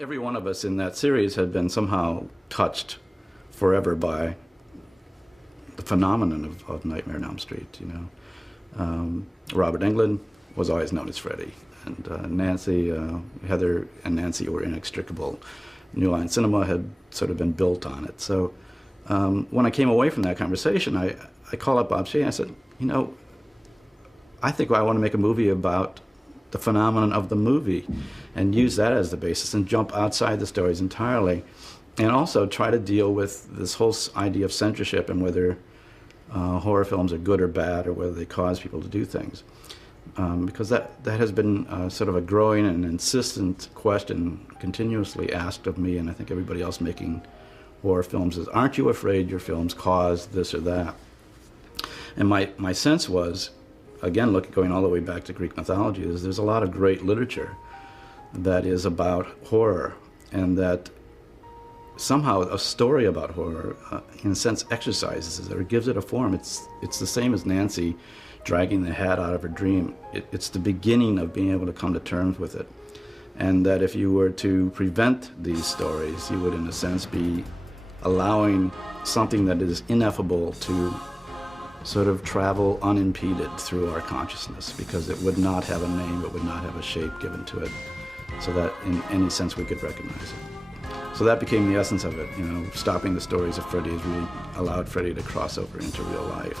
Every one of us in that series had been somehow touched forever by the phenomenon of Nightmare on Elm Street, you know. Robert Englund was always known as Freddy, and Heather and Nancy were inextricable. New Line Cinema had sort of been built on it. So when I came away from that conversation, I called up Bob Shaye and I said, you know, I think I want to make a movie about the phenomenon of the movie and use that as the basis and jump outside the stories entirely, and also try to deal with this whole idea of censorship and whether horror films are good or bad, or whether they cause people to do things. Because that has been sort of a growing and insistent question continuously asked of me, and I think everybody else making horror films, is, aren't you afraid your films cause this or that? And my sense was, again, going all the way back to Greek mythology, is there's a lot of great literature that is about horror, and that somehow a story about horror, in a sense, exercises it or gives it a form. It's the same as Nancy dragging the hat out of her dream. It's the beginning of being able to come to terms with it. And that if you were to prevent these stories, you would, in a sense, be allowing something that is ineffable to sort of travel unimpeded through our consciousness, because it would not have a name, it would not have a shape given to it, so that in any sense we could recognize it. So that became the essence of it, you know. Stopping the stories of Freddy has really allowed Freddy to cross over into real life.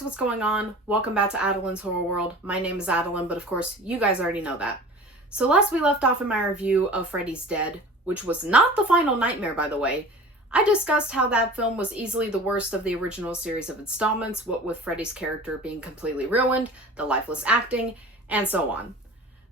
What's going on? Welcome back to Adeline's Horror World. My name is Adeline, but of course, you guys already know that. So last we left off in my review of Freddy's Dead, which was not the final nightmare, by the way, I discussed how that film was easily the worst of the original series of installments, what with Freddy's character being completely ruined, the lifeless acting, and so on.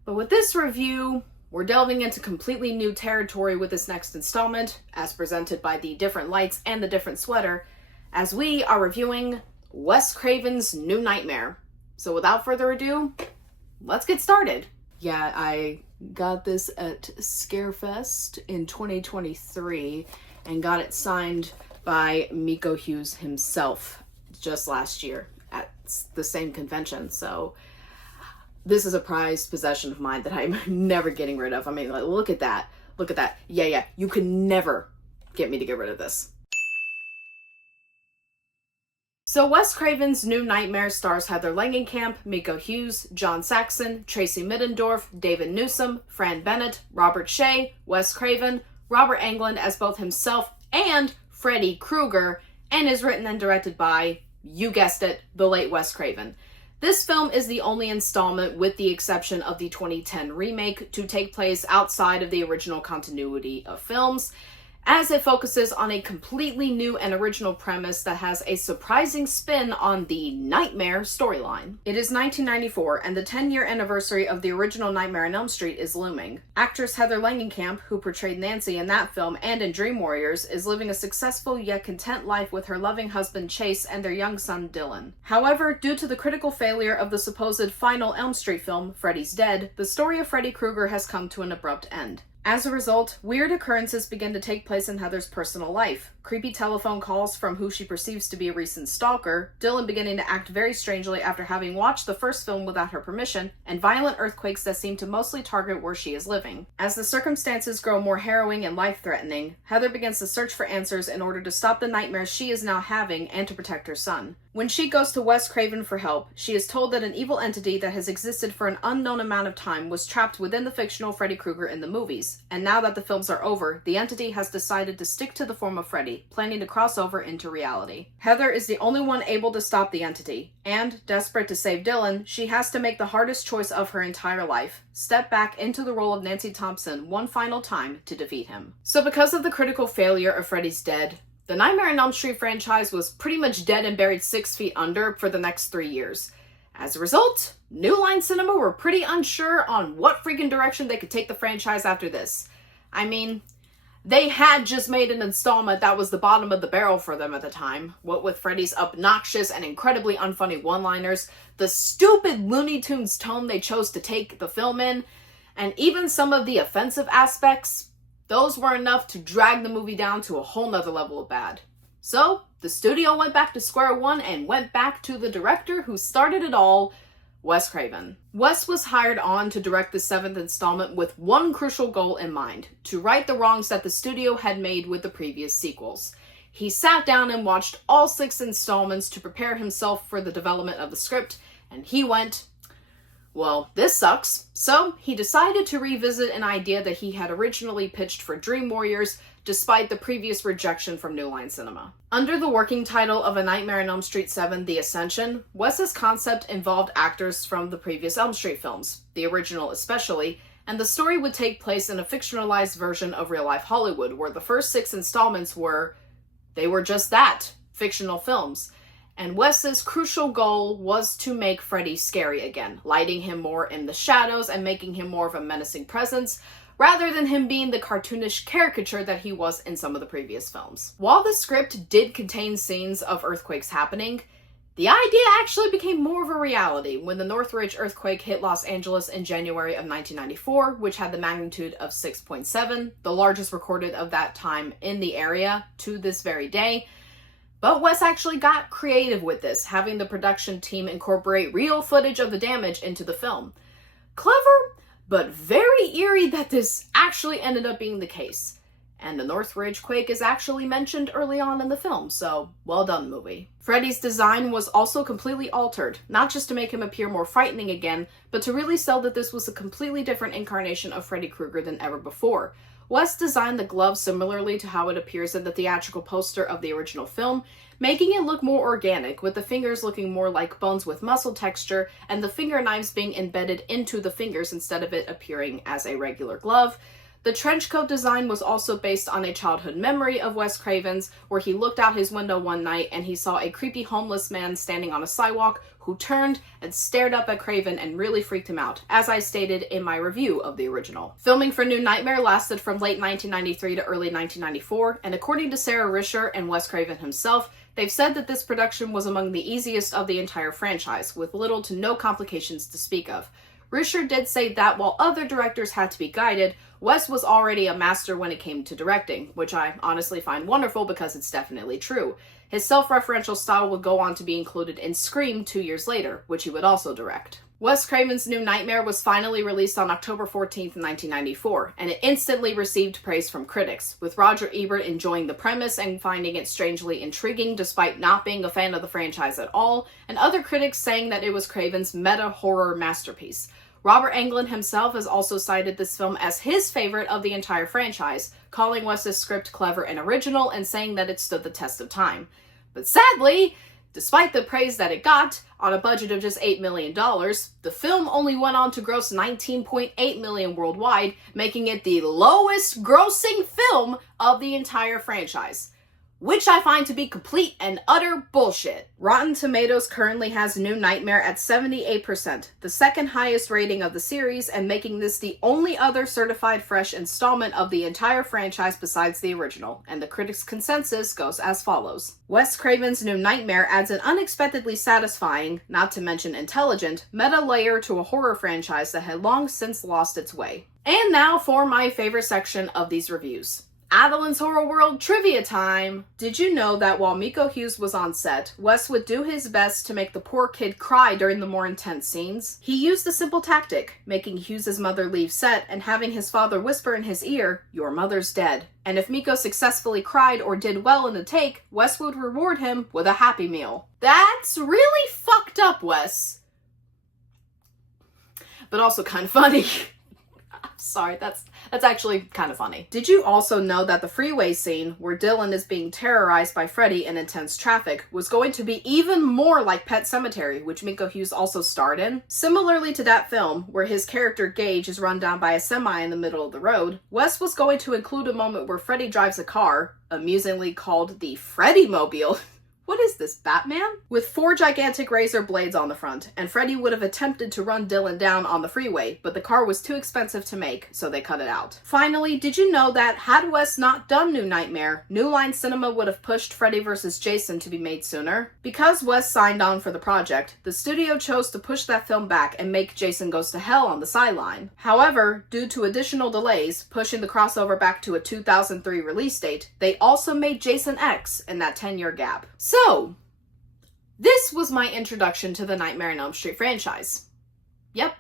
But with this review, we're delving into completely new territory with this next installment, as presented by the different lights and the different sweater, as we are reviewing Wes Craven's New Nightmare. So without further ado, let's get started. Yeah, I got this at Scarefest in 2023 and got it signed by Miko Hughes himself just last year at the same convention. So this is a prized possession of mine that I'm never getting rid of. I mean, like, look at that. Look at that. Yeah, you can never get me to get rid of this. So Wes Craven's New Nightmare stars Heather Langenkamp, Miko Hughes, John Saxon, Tracy Middendorf, David Newsom, Fran Bennett, Robert Shaye, Wes Craven, Robert Englund as both himself and Freddy Krueger, and is written and directed by, you guessed it, the late Wes Craven. This film is the only installment, with the exception of the 2010 remake, to take place outside of the original continuity of films, as it focuses on a completely new and original premise that has a surprising spin on the Nightmare storyline. It is 1994, and the 10-year anniversary of the original Nightmare on Elm Street is looming. Actress Heather Langenkamp, who portrayed Nancy in that film and in Dream Warriors, is living a successful yet content life with her loving husband Chase and their young son Dylan. However, due to the critical failure of the supposed final Elm Street film, Freddy's Dead, the story of Freddy Krueger has come to an abrupt end. As a result, weird occurrences begin to take place in Heather's personal life. Creepy telephone calls from who she perceives to be a recent stalker, Dylan beginning to act very strangely after having watched the first film without her permission, and violent earthquakes that seem to mostly target where she is living. As the circumstances grow more harrowing and life-threatening, Heather begins to search for answers in order to stop the nightmares she is now having and to protect her son. When she goes to Wes Craven for help, she is told that an evil entity that has existed for an unknown amount of time was trapped within the fictional Freddy Krueger in the movies, and now that the films are over, the entity has decided to stick to the form of Freddy Freddy, planning to cross over into reality. Heather is the only one able to stop the entity, and, desperate to save Dylan, she has to make the hardest choice of her entire life: step back into the role of Nancy Thompson one final time to defeat him. So because of the critical failure of Freddy's Dead, the Nightmare on Elm Street franchise was pretty much dead and buried 6 feet under for the next 3 years. As a result, New Line Cinema were pretty unsure on what freaking direction they could take the franchise after this. I mean, they had just made an installment that was the bottom of the barrel for them at the time, what with Freddy's obnoxious and incredibly unfunny one-liners, the stupid Looney Tunes tone they chose to take the film in, and even some of the offensive aspects. Those were enough to drag the movie down to a whole nother level of bad. So, the studio went back to square one and went back to the director who started it all, Wes Craven. Wes was hired on to direct the 7th installment with one crucial goal in mind: to right the wrongs that the studio had made with the previous sequels. He sat down and watched all 6 installments to prepare himself for the development of the script, and he went, well, this sucks. So he decided to revisit an idea that he had originally pitched for Dream Warriors, despite the previous rejection from New Line Cinema. Under the working title of A Nightmare on Elm Street 7: The Ascension, Wes's concept involved actors from the previous Elm Street films, the original especially, and the story would take place in a fictionalized version of real-life Hollywood, where the first 6 installments were just that, fictional films. And Wes's crucial goal was to make Freddy scary again, lighting him more in the shadows and making him more of a menacing presence, rather than him being the cartoonish caricature that he was in some of the previous films. While the script did contain scenes of earthquakes happening, the idea actually became more of a reality when the Northridge earthquake hit Los Angeles in January of 1994, which had the magnitude of 6.7, the largest recorded of that time in the area to this very day. But Wes actually got creative with this, having the production team incorporate real footage of the damage into the film. Clever, but very eerie that this actually ended up being the case. And the Northridge quake is actually mentioned early on in the film, so well done, movie. Freddy's design was also completely altered, not just to make him appear more frightening again, but to really sell that this was a completely different incarnation of Freddy Krueger than ever before. Wes designed the glove similarly to how it appears in the theatrical poster of the original film, making it look more organic, with the fingers looking more like bones with muscle texture, and the finger knives being embedded into the fingers instead of it appearing as a regular glove. The trench coat design was also based on a childhood memory of Wes Craven's, where he looked out his window one night and he saw a creepy homeless man standing on a sidewalk who turned and stared up at Craven and really freaked him out, as I stated in my review of the original. Filming for New Nightmare lasted from late 1993 to early 1994, and according to Sarah Risher and Wes Craven himself, they've said that this production was among the easiest of the entire franchise, with little to no complications to speak of. Risher did say that while other directors had to be guided, Wes was already a master when it came to directing, which I honestly find wonderful because it's definitely true. His self-referential style would go on to be included in Scream 2 years later, which he would also direct. Wes Craven's New Nightmare was finally released on October 14th, 1994, and it instantly received praise from critics, with Roger Ebert enjoying the premise and finding it strangely intriguing despite not being a fan of the franchise at all, and other critics saying that it was Craven's meta-horror masterpiece. Robert Englund himself has also cited this film as his favorite of the entire franchise, calling Wes's script clever and original and saying that it stood the test of time. But sadly, despite the praise that it got, on a budget of just $8 million, the film only went on to gross $19.8 million worldwide, making it the lowest grossing film of the entire franchise, which I find to be complete and utter bullshit. Rotten Tomatoes currently has New Nightmare at 78%, the second highest rating of the series, and making this the only other certified fresh installment of the entire franchise besides the original, and the critics' consensus goes as follows. Wes Craven's New Nightmare adds an unexpectedly satisfying, not to mention intelligent, meta layer to a horror franchise that had long since lost its way. And now for my favorite section of these reviews. Adeline's Horror World Trivia Time! Did you know that while Miko Hughes was on set, Wes would do his best to make the poor kid cry during the more intense scenes? He used a simple tactic, making Hughes' mother leave set and having his father whisper in his ear, "Your mother's dead." And if Miko successfully cried or did well in the take, Wes would reward him with a Happy Meal. That's really fucked up, Wes. But also kind of funny. Sorry, that's actually kind of funny. Did you also know that the freeway scene where Dylan is being terrorized by Freddy in intense traffic was going to be even more like Pet Sematary, which Miko Hughes also starred in? Similarly to that film, where his character Gage is run down by a semi in the middle of the road, Wes was going to include a moment where Freddy drives a car, amusingly called the Freddy-mobile. What is this, Batman? With 4 gigantic razor blades on the front, and Freddy would have attempted to run Dylan down on the freeway, but the car was too expensive to make, so they cut it out. Finally, did you know that had Wes not done New Nightmare, New Line Cinema would have pushed Freddy vs. Jason to be made sooner? Because Wes signed on for the project, the studio chose to push that film back and make Jason Goes to Hell on the sideline. However, due to additional delays, pushing the crossover back to a 2003 release date, they also made Jason X in that 10-year gap. So, this was my introduction to the Nightmare on Elm Street franchise. Yep.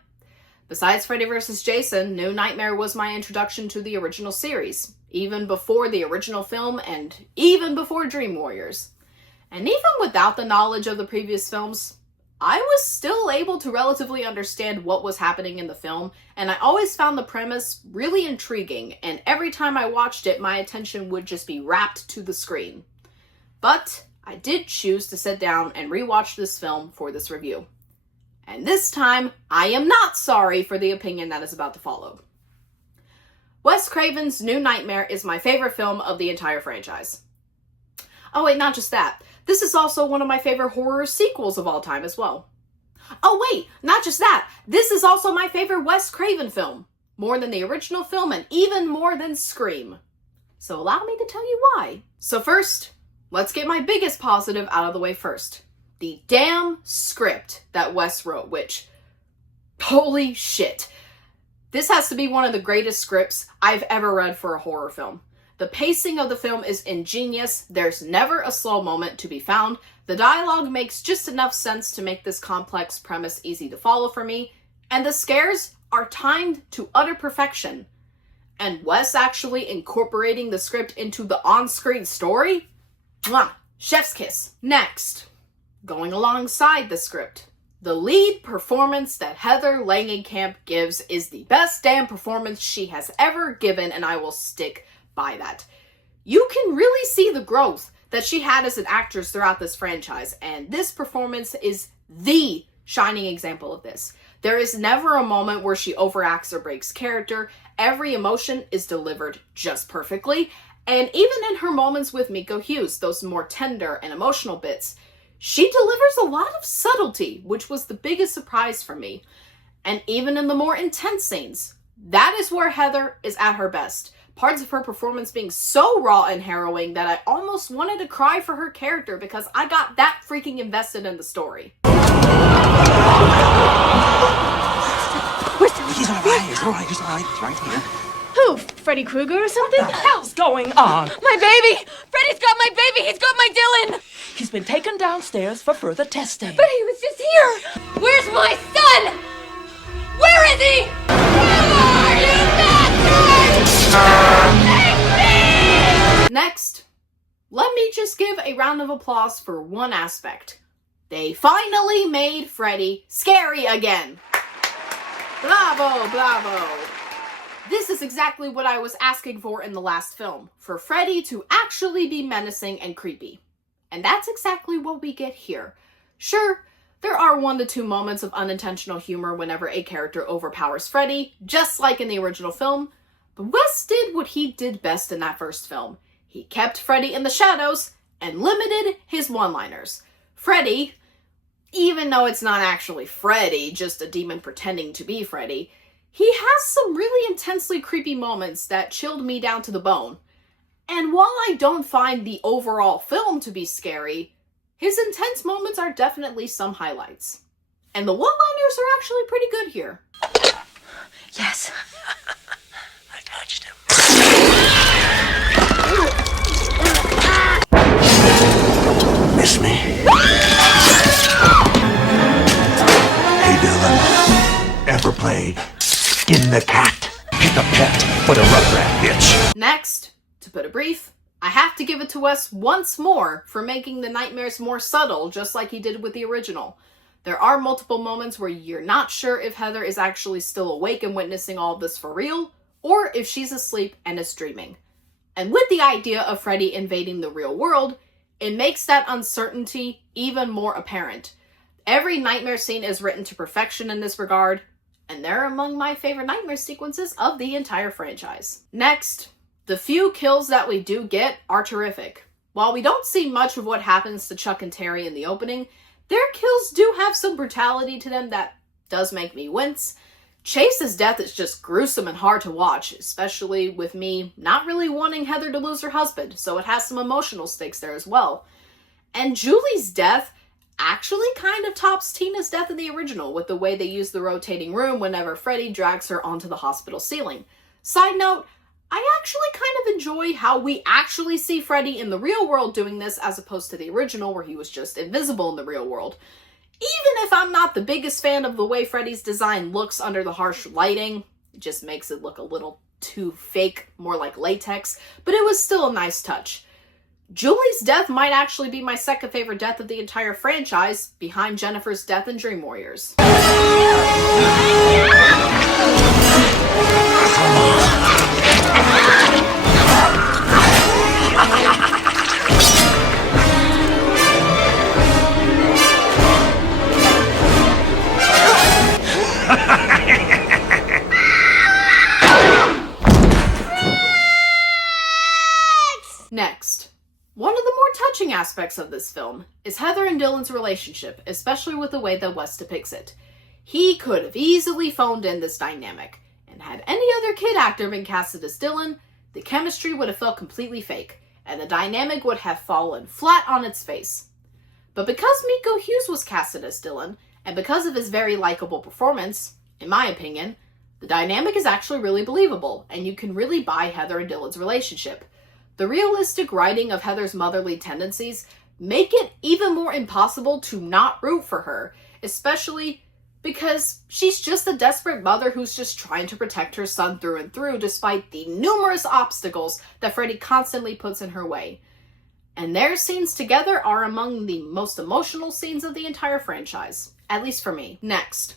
Besides Freddy vs. Jason, New Nightmare was my introduction to the original series, even before the original film and even before Dream Warriors. And even without the knowledge of the previous films, I was still able to relatively understand what was happening in the film, and I always found the premise really intriguing, and every time I watched it, my attention would just be wrapped to the screen. But I did choose to sit down and rewatch this film for this review. And this time, I am not sorry for the opinion that is about to follow. Wes Craven's New Nightmare is my favorite film of the entire franchise. Oh wait, not just that. This is also one of my favorite horror sequels of all time as well. Oh wait, not just that. This is also my favorite Wes Craven film. More than the original film and even more than Scream. So allow me to tell you why. So first, let's get my biggest positive out of the way first. The damn script that Wes wrote, which, holy shit. This has to be one of the greatest scripts I've ever read for a horror film. The pacing of the film is ingenious, there's never a slow moment to be found, the dialogue makes just enough sense to make this complex premise easy to follow for me, and the scares are timed to utter perfection. And Wes actually incorporating the script into the on-screen story? Mwah! Chef's kiss. Next, going alongside the script, the lead performance that Heather Langenkamp gives is the best damn performance she has ever given, and I will stick by that. You can really see the growth that she had as an actress throughout this franchise, and this performance is the shining example of this. There is never a moment where she overacts or breaks character. Every emotion is delivered just perfectly. And even in her moments with Miko Hughes, those more tender and emotional bits, she delivers a lot of subtlety, which was the biggest surprise for me. And even in the more intense scenes, that is where Heather is at her best. Parts of her performance being so raw and harrowing that I almost wanted to cry for her character because I got that freaking invested in the story. He's alright, he's right here. Who? Freddy Krueger or something? What the hell's going on? My baby! Freddy's got my baby! He's got my Dylan! He's been taken downstairs for further testing. But he was just here! Where's my son? Where is he? Where are you, bastard? Next, let me just give a round of applause for one aspect. They finally made Freddy scary again. Bravo, bravo. This is exactly what I was asking for in the last film, for Freddy to actually be menacing and creepy. And that's exactly what we get here. Sure, there are 1 to 2 moments of unintentional humor whenever a character overpowers Freddy, just like in the original film, but Wes did what he did best in that first film. He kept Freddy in the shadows and limited his one-liners. Freddy, even though it's not actually Freddy, just a demon pretending to be Freddy, he has some really intensely creepy moments that chilled me down to the bone. And while I don't find the overall film to be scary, his intense moments are definitely some highlights. And the one-liners are actually pretty good here. Yes. I touched him. Miss me. Hey, Dylan. Ever played Skin the Cat? Pick a pet for the Rugrat bitch. Next, to put it brief, I have to give it to Wes once more for making the nightmares more subtle, just like he did with the original. There are multiple moments where you're not sure if Heather is actually still awake and witnessing all of this for real, or if she's asleep and is dreaming. And with the idea of Freddy invading the real world, it makes that uncertainty even more apparent. Every nightmare scene is written to perfection in this regard, and they're among my favorite nightmare sequences of the entire franchise. Next, the few kills that we do get are terrific. While we don't see much of what happens to Chuck and Terry in the opening, their kills do have some brutality to them that does make me wince. Chase's death is just gruesome and hard to watch, especially with me not really wanting Heather to lose her husband, so it has some emotional stakes there as well. And Julie's death actually kind of tops Tina's death in the original, with the way they use the rotating room whenever Freddy drags her onto the hospital ceiling. Side note, I actually kind of enjoy how we actually see Freddy in the real world doing this as opposed to the original where he was just invisible in the real world. Even if I'm not the biggest fan of the way Freddy's design looks under the harsh lighting, it just makes it look a little too fake, more like latex, but it was still a nice touch. Julie's death might actually be my second favorite death of the entire franchise, behind Jennifer's death in Dream Warriors. Next, one of the more touching aspects of this film is Heather and Dylan's relationship, especially with the way that Wes depicts it. He could have easily phoned in this dynamic, and had any other kid actor been casted as Dylan, the chemistry would have felt completely fake, and the dynamic would have fallen flat on its face. But because Miko Hughes was casted as Dylan, and because of his very likable performance, in my opinion, the dynamic is actually really believable, and you can really buy Heather and Dylan's relationship. The realistic writing of Heather's motherly tendencies make it even more impossible to not root for her, especially because she's just a desperate mother who's just trying to protect her son through and through despite the numerous obstacles that Freddy constantly puts in her way. And their scenes together are among the most emotional scenes of the entire franchise, at least for me. Next,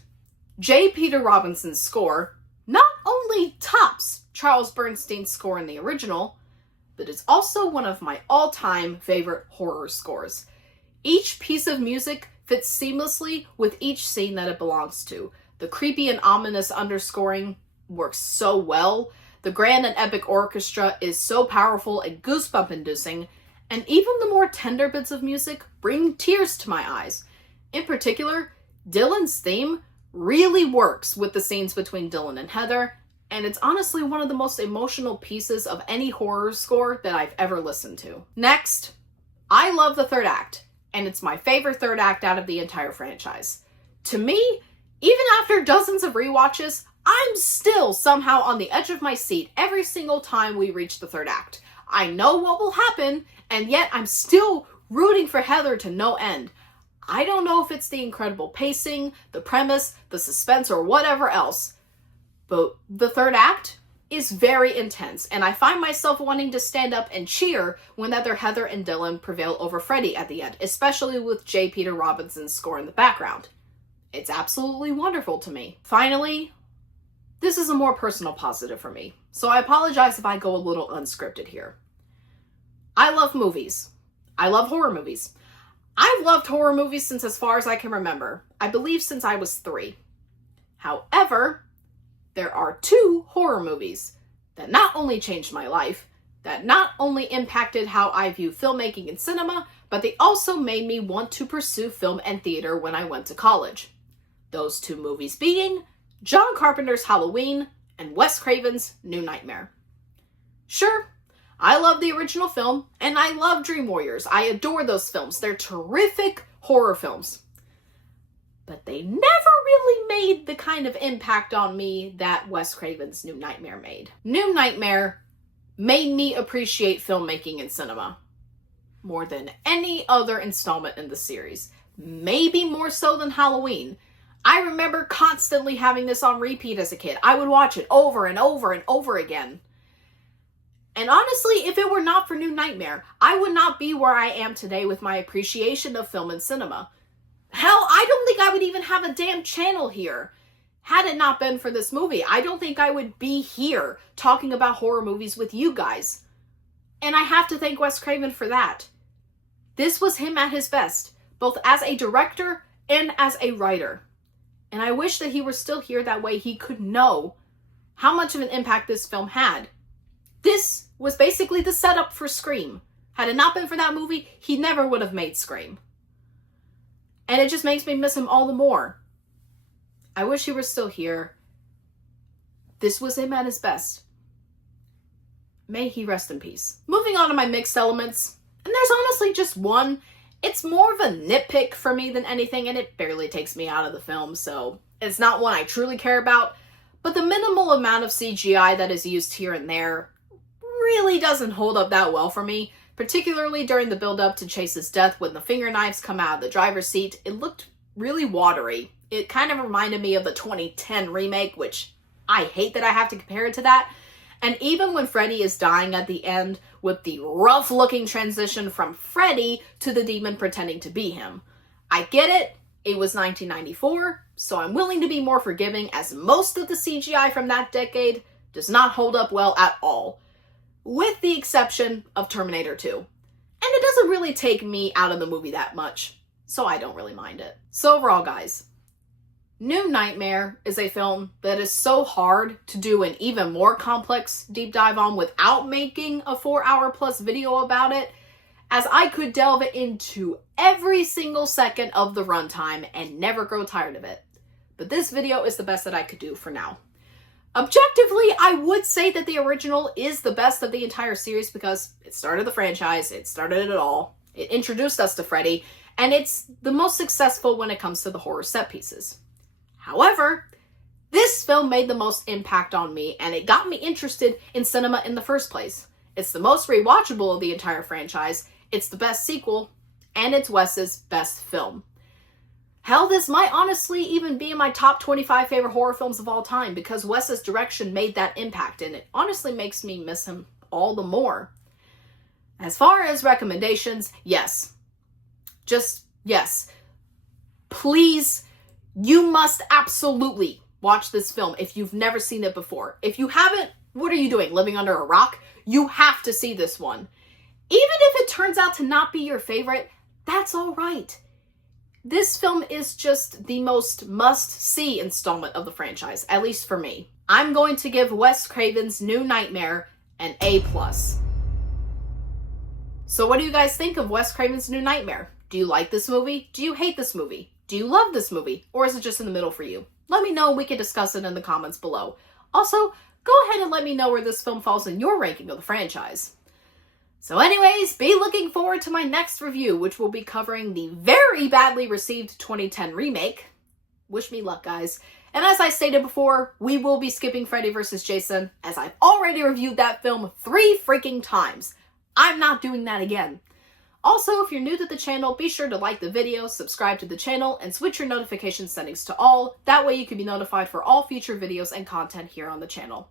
J. Peter Robinson's score not only tops Charles Bernstein's score in the original, but it's also one of my all-time favorite horror scores. Each piece of music fits seamlessly with each scene that it belongs to. The creepy and ominous underscoring works so well. The grand and epic orchestra is so powerful and goosebump-inducing, and even the more tender bits of music bring tears to my eyes. In particular, Dylan's theme really works with the scenes between Dylan and Heather, and it's honestly one of the most emotional pieces of any horror score that I've ever listened to. Next, I love the third act, and it's my favorite third act out of the entire franchise. To me, even after dozens of rewatches, I'm still somehow on the edge of my seat every single time we reach the third act. I know what will happen, and yet I'm still rooting for Heather to no end. I don't know if it's the incredible pacing, the premise, the suspense, or whatever else, but the third act is very intense, and I find myself wanting to stand up and cheer whenever Heather and Dylan prevail over Freddy at the end, especially with J. Peter Robinson's score in the background. It's absolutely wonderful to me. Finally, this is a more personal positive for me, so I apologize if I go a little unscripted here. I love movies. I love horror movies. I've loved horror movies since as far as I can remember. I believe since I was 3. However, there are 2 horror movies that not only changed my life, that not only impacted how I view filmmaking and cinema, but they also made me want to pursue film and theater when I went to college. Those 2 movies being John Carpenter's Halloween and Wes Craven's New Nightmare. Sure, I love the original film, and I love Dream Warriors. I adore those films. They're terrific horror films. But they never really made the kind of impact on me that Wes Craven's New Nightmare made. New Nightmare made me appreciate filmmaking and cinema more than any other installment in the series. Maybe more so than Halloween. I remember constantly having this on repeat as a kid. I would watch it over and over and over again. And honestly, if it were not for New Nightmare, I would not be where I am today with my appreciation of film and cinema. Hell, I don't think I would even have a damn channel here had it not been for this movie. I don't think I would be here talking about horror movies with you guys. And I have to thank Wes Craven for that. This was him at his best, both as a director and as a writer. And I wish that he were still here, that way he could know how much of an impact this film had. This was basically the setup for Scream. Had it not been for that movie, he never would have made Scream. And it just makes me miss him all the more. I wish he were still here. This was him at his best. May he rest in peace. Moving on to my mixed elements. And there's honestly just one. It's more of a nitpick for me than anything, and it barely takes me out of the film, so it's not one I truly care about. But the minimal amount of CGI that is used here and there really doesn't hold up that well for me, particularly during the build-up to Chase's death when the finger knives come out of the driver's seat. It looked really watery. It kind of reminded me of the 2010 remake, which I hate that I have to compare it to that. And even when Freddy is dying at the end with the rough-looking transition from Freddy to the demon pretending to be him. I get it. It was 1994, so I'm willing to be more forgiving, as most of the CGI from that decade does not hold up well at all, with the exception of Terminator 2. And it doesn't really take me out of the movie that much, so I don't really mind it. So overall, guys, New Nightmare is a film that is so hard to do an even more complex deep dive on without making a 4-hour plus video about it, as I could delve into every single second of the runtime and never grow tired of it. But this video is the best that I could do for now. Objectively, I would say that the original is the best of the entire series because it started the franchise, it started it all, it introduced us to Freddy, and it's the most successful when it comes to the horror set pieces. However, this film made the most impact on me, and it got me interested in cinema in the first place. It's the most rewatchable of the entire franchise, it's the best sequel, and it's Wes's best film. Hell, this might honestly even be in my top 25 favorite horror films of all time because Wes's direction made that impact, and it honestly makes me miss him all the more. As far as recommendations, yes. Just yes. Please, you must absolutely watch this film if you've never seen it before. If you haven't, what are you doing? Living under a rock? You have to see this one. Even if it turns out to not be your favorite, that's all right. This film is just the most must-see installment of the franchise, at least for me. I'm going to give Wes Craven's New Nightmare an A+. So what do you guys think of Wes Craven's New Nightmare? Do you like this movie? Do you hate this movie? Do you love this movie? Or is it just in the middle for you? Let me know, we can discuss it in the comments below. Also, go ahead and let me know where this film falls in your ranking of the franchise. So anyways, be looking forward to my next review, which will be covering the very badly received 2010 remake. Wish me luck, guys. And as I stated before, we will be skipping Freddy vs. Jason, as I've already reviewed that film 3 freaking times. I'm not doing that again. Also, if you're new to the channel, be sure to like the video, subscribe to the channel, and switch your notification settings to all. That way you can be notified for all future videos and content here on the channel.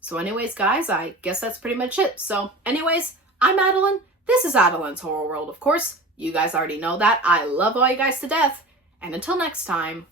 So anyways, guys, I guess that's pretty much it. So anyways, I'm Adeline. This is Adeline's Horror World, of course. You guys already know that. I love all you guys to death. And until next time,